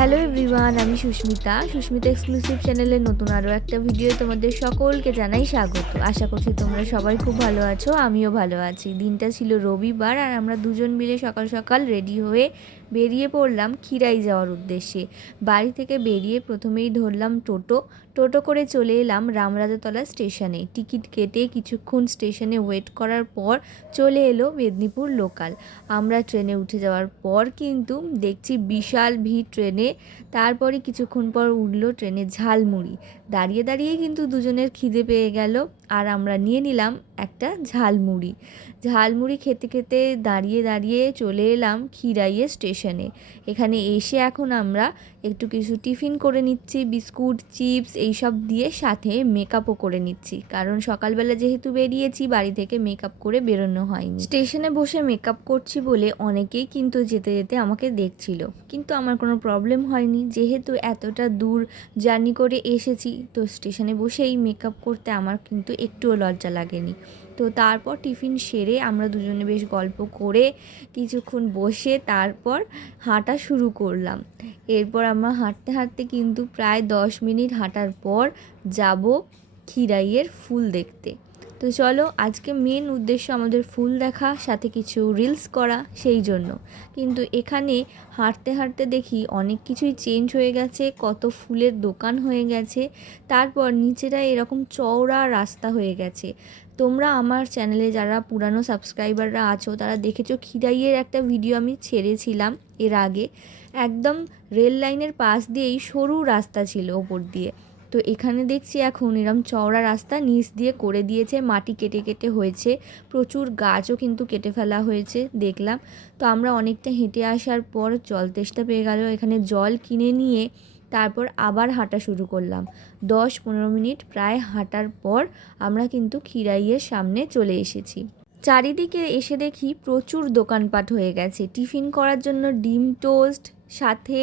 Hello everyone, আমি Susmita. Susmita exclusive চ্যানেলের নতুন আরও একটা ভিডিও তোমাদের সকলকে জানাই স্বাগত। আশা করছি তোমরা সবাই খুব ভালো আছো, আমিও ভালো আছি। দিনটা ছিল রবিবার আর আমরা দুজন মিলে সকাল সকাল রেডি হয়ে বেরিয়ে পড়লাম খিরাই যাওয়ার উদ্দেশ্যে। বাড়ি থেকে বেরিয়ে প্রথমেই ধরলাম টোটো। টোটো করে চলে এলাম রামরাজাতলা স্টেশনে টিকিট কেটে কিছুক্ষণ স্টেশনে ওয়েট করার পর চলে এলো মেদিনীপুর লোকাল আমরা ট্রেনে উঠে যাওয়ার পর কিন্তু দেখছি বিশাল ভিড় ট্রেনে তারপরে কিছুক্ষণ পর উঠল ট্রেনের ঝালমুড়ি। দাঁড়িয়ে দাঁড়িয়ে কিন্তু দুজনের খিদে পেয়ে গেল। আর আমরা নিয়ে নিলাম একটা ঝালমুড়ি। ঝালমুড়ি খেতে খেতে দাঁড়িয়ে দাঁড়িয়ে চলে এলাম খিরাইয়ে স্টেশনে। এখানে এসে এখন আমরা একটু কিছু টিফিন করে নিচ্ছি, বিস্কুট, চিপস এইসব দিয়ে সাথে মেকআপও করে নিচ্ছি। কারণ সকালবেলা যেহেতু বেরিয়েছি, বাড়ি থেকে মেকআপ করে বেরোনো হয়নি। স্টেশনে বসে মেকআপ করছি বলে অনেকেই কিন্তু যেতে যেতে আমাকে দেখছিল। কিন্তু আমার কোনো প্রবলেম হয়নি। যেহেতু এতটা দূর জার্নি করে এসেছি, তো স্টেশনে বসেই মেকআপ করতে আমার কিন্তু একটুও লজ্জা লাগেনি। তো তারপর টিফিন সেরে আমরা দুজনে বেশ গল্প করে কিছুক্ষণ বসে তারপর হাঁটা শুরু করলাম। এরপর আমরা হাঁটতে হাঁটতে কিন্তু প্রায় দশ মিনিট হাঁটার পর যাব খিরাইয়ের ফুল দেখতে। তো চলো, আজকে মেন উদ্দেশ্য আমাদের ফুল দেখা, সাথে কিছু রিলস করা, সেই জন্য। কিন্তু এখানে হাঁটতে হাঁটতে দেখি অনেক কিছুই চেঞ্জ হয়ে গেছে, কত ফুলের দোকান হয়ে গেছে, তারপর নিচেরা এরকম চওড়া রাস্তা হয়ে গেছে। তোমরা আমার চ্যানেলে যারা পুরানো সাবস্ক্রাইবাররা আছো, তারা দেখেছ খিদাইয়ের একটা ভিডিও আমি ছেড়েছিলাম এর আগে। একদম রেল লাইনের পাশ দিয়েই সরু রাস্তা ছিল ওপর দিয়ে। তো এখানে দেখছি এখন এরম চওড়া রাস্তা নিচ দিয়ে করে দিয়েছে, মাটি কেটে কেটে হয়েছে, প্রচুর গাছও কিন্তু কেটে ফেলা হয়েছে, দেখলাম। তো আমরা অনেকটা হেঁটে আসার পর জল তেষ্টা পেয়ে গেল। এখানে জল কিনে নিয়ে তারপর আবার হাঁটা শুরু করলাম। দশ পনেরো মিনিট প্রায় হাঁটার পর আমরা কিন্তু খিরাইয়ের সামনে চলে এসেছি। চারিদিকে এসে দেখি প্রচুর দোকানপাট হয়ে গেছে। টিফিন করার জন্য ডিম টোস্ট সাথে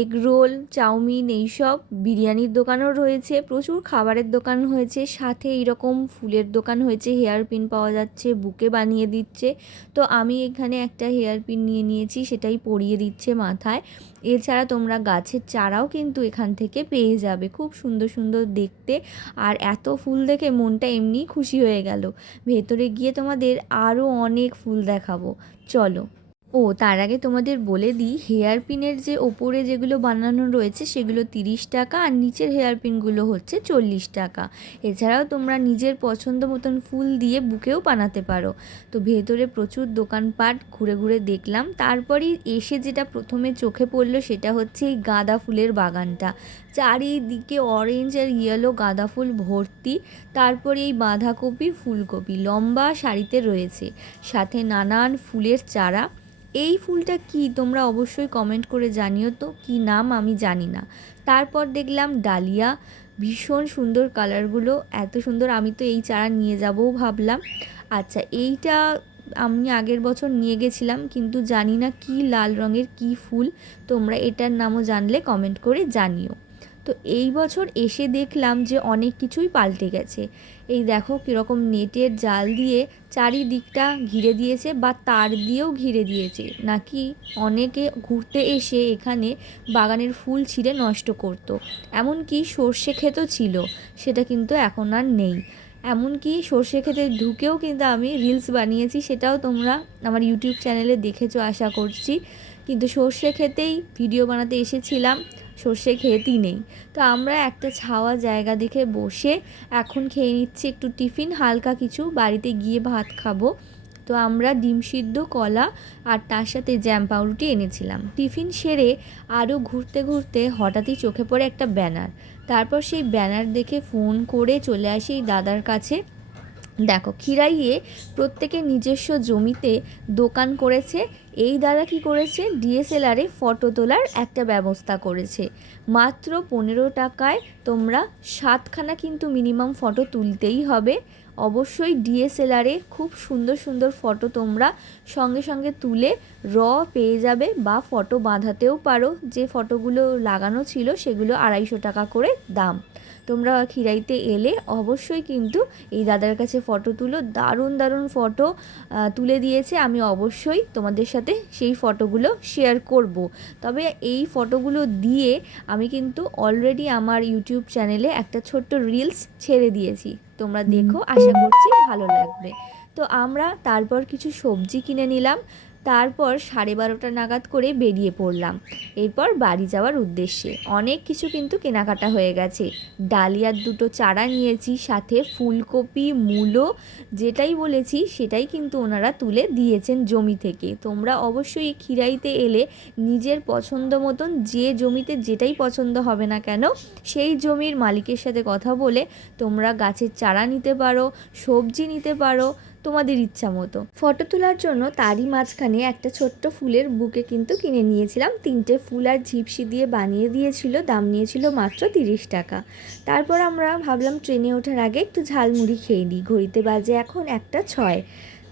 এগ রোল চাউমিন এইসব, বিরিয়ানির দোকানও রয়েছে, প্রচুর খাবারের দোকান হয়েছে, সাথে এইরকম ফুলের দোকান হয়েছে হেয়ার পিন পাওয়া যাচ্ছে, বুকে বানিয়ে দিচ্ছে। তো আমি এখানে একটা হেয়ার পিন নিয়ে নিয়েছি, সেটাই পরিয়ে দিচ্ছে মাথায়। এছাড়া তোমরা গাছের চারাও কিন্তু এখান থেকে পেয়ে যাবে, খুব সুন্দর সুন্দর দেখতে। আর এত ফুল দেখে মনটা এমনিই খুশি হয়ে গেল। ভেতরে গিয়ে তোমাদের আরও অনেক ফুল দেখাবো। চলো। ও, তার আগে তোমাদের বলে দিই, হেয়ার পিনের যে ওপরে যেগুলো বানানো রয়েছে সেগুলো তিরিশ টাকা আর নিচের হেয়ার পিনগুলো হচ্ছে চল্লিশ টাকা। এছাড়াও তোমরা নিজের পছন্দ মতন ফুল দিয়ে বুকেও বানাতে পারো। তো ভেতরে প্রচুর দোকানপাট ঘুরে ঘুরে দেখলাম। তারপরেই এসে যেটা প্রথমে চোখে পড়ল সেটা হচ্ছে এই গাঁদা ফুলের বাগানটা। চারিদিকে অরেঞ্জ আর ইয়েলো গাঁদা ফুল ভর্তি। তারপরে এই বাঁধাকপি, ফুলকপি লম্বা সারিতে রয়েছে। সাথে নানান ফুলের চারা। এই ফুলটা কি? তোমরা অবশ্যই কমেন্ট করে জানিও তো, কি নাম আমি জানি না। তারপর দেখলাম ডালিয়া, ভীষণ সুন্দর কালারগুলো এত সুন্দর আমি তো এই চারা নিয়ে যাবও ভাবলাম। আচ্ছা এইটা আমি আগের বছর নিয়ে গেছিলাম, কিন্তু জানি না কি লাল রঙের কি ফুল, তোমরা এটার নামও জানলে কমেন্ট করে জানিও। তো এই বছর এসে দেখলাম যে অনেক কিছুই পাল্টে গেছে। এই দেখো কীরকম নেটের জাল দিয়ে চারিদিকটা ঘিরে দিয়েছে বা তার দিয়েও ঘিরে দিয়েছে। নাকি অনেকে ঘুরতে এসে এখানে বাগানের ফুল ছিঁড়ে নষ্ট করতো। এমনকি সর্ষে ক্ষেতও ছিল, সেটা কিন্তু এখন আর নেই। এমনকি সর্ষে খেতে ঢুকেও কিন্তু আমি রিলস বানিয়েছি, সেটাও তোমরা আমার ইউটিউব চ্যানেলে দেখেছ, আশা করছি। কিন্তু সর্ষে খেতেই ভিডিও বানাতে এসেছিলাম সর্ষে খেতেই নেই। তো আমরা একটা ছাওয়া জায়গা দেখে বসে এখন খেয়ে নিচ্ছি একটু টিফিন, হালকা কিছু। বাড়িতে গিয়ে ভাত খাব। তো আমরা ডিম সিদ্ধ, কলা আর তার সাথে জ্যাম পাউরুটি এনেছিলাম। টিফিন সেরে আরও ঘুরতে ঘুরতে হঠাৎই চোখে পড়ে একটা ব্যানার। তারপর সেই ব্যানার দেখে ফোন করে চলে আসি এই দাদার কাছে। দেখো খিরাইয়ে প্রত্যেকে নিজস্ব জমিতে দোকান করেছে। এই দাদা কি করেছে? ডিএসএলআরে ফটো তোলার একটা ব্যবস্থা করেছে। মাত্র পনেরো টাকায় তোমরা সাতখানা কিন্তু মিনিমাম ফটো তুলতেই হবে। অবশ্যই ডিএসএলআরে খুব সুন্দর সুন্দর ফটো তোমরা সঙ্গে সঙ্গে তুলে র পেয়ে যাবে বা ফটো বাঁধাতেও পারো। যে ফটোগুলো লাগানো ছিল সেগুলো আড়াইশো টাকা করে দাম। তোমরা খিরাইতে এলে অবশ্যই কিন্তু এই দাদার কাছে ফটো তুলো। দারুণ দারুণ ফটো তুলে দিয়েছে। আমি অবশ্যই তোমাদের সাথে সেই ফটোগুলো শেয়ার করব। তবে এই ফটোগুলো দিয়ে আমি কিন্তু অলরেডি আমার ইউটিউব চ্যানেলে একটা ছোট্ট রিলস ছেড়ে দিয়েছি। তোমরা দেখো আশা করছি ভালো লাগবে। তো আমরা তারপর কিছু সবজি কিনে নিলাম। তারপর সাড়ে বারোটা নাগাদ করে বেরিয়ে পড়লাম। এরপর বাড়ি যাওয়ার উদ্দেশ্যে। অনেক কিছু কিন্তু কেনাকাটা হয়ে গেছে। ডালিয়ার দুটো চারা নিয়েছি, সাথে ফুলকপি, মূলো, যেটাই বলেছি সেটাই কিন্তু ওনারা তুলে দিয়েছেন জমি থেকে। তোমরা অবশ্যই খিরাইতে এলে নিজের পছন্দ মতন যে জমিতে যেটাই পছন্দ হবে না কেন, সেই জমির মালিকের সাথে কথা বলে তোমরা গাছের চারা নিতে পারো, সবজি নিতে পারো তোমাদের ইচ্ছা মতো। ফটো তোলার জন্য তারই মাঝখানে একটা ছোট্ট ফুলের বুকে কিন্তু কিনে নিয়েছিলাম। তিনটে ফুল আর ঝিপসি দিয়ে বানিয়ে দিয়েছিল, দাম নিয়েছিল মাত্র তিরিশ টাকা। তারপর আমরা ভাবলাম ট্রেনে ওঠার আগে একটু ঝালমুড়ি খেয়ে নিই। ঘড়িতে বাজে এখন একটা ছয়।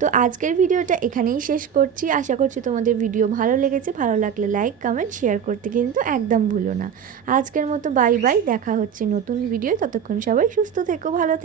তো আজকের ভিডিওটা এখানেই শেষ করছি। আশা করছি তোমাদের ভিডিও ভালো লেগেছে। ভালো লাগলে লাইক, কমেন্ট, শেয়ার করতে কিন্তু একদম ভুলো না। আজকের মতো বাই বাই। দেখা হচ্ছে নতুন ভিডিও। ততক্ষণ সবাই সুস্থ থেকো, ভালো থেকো।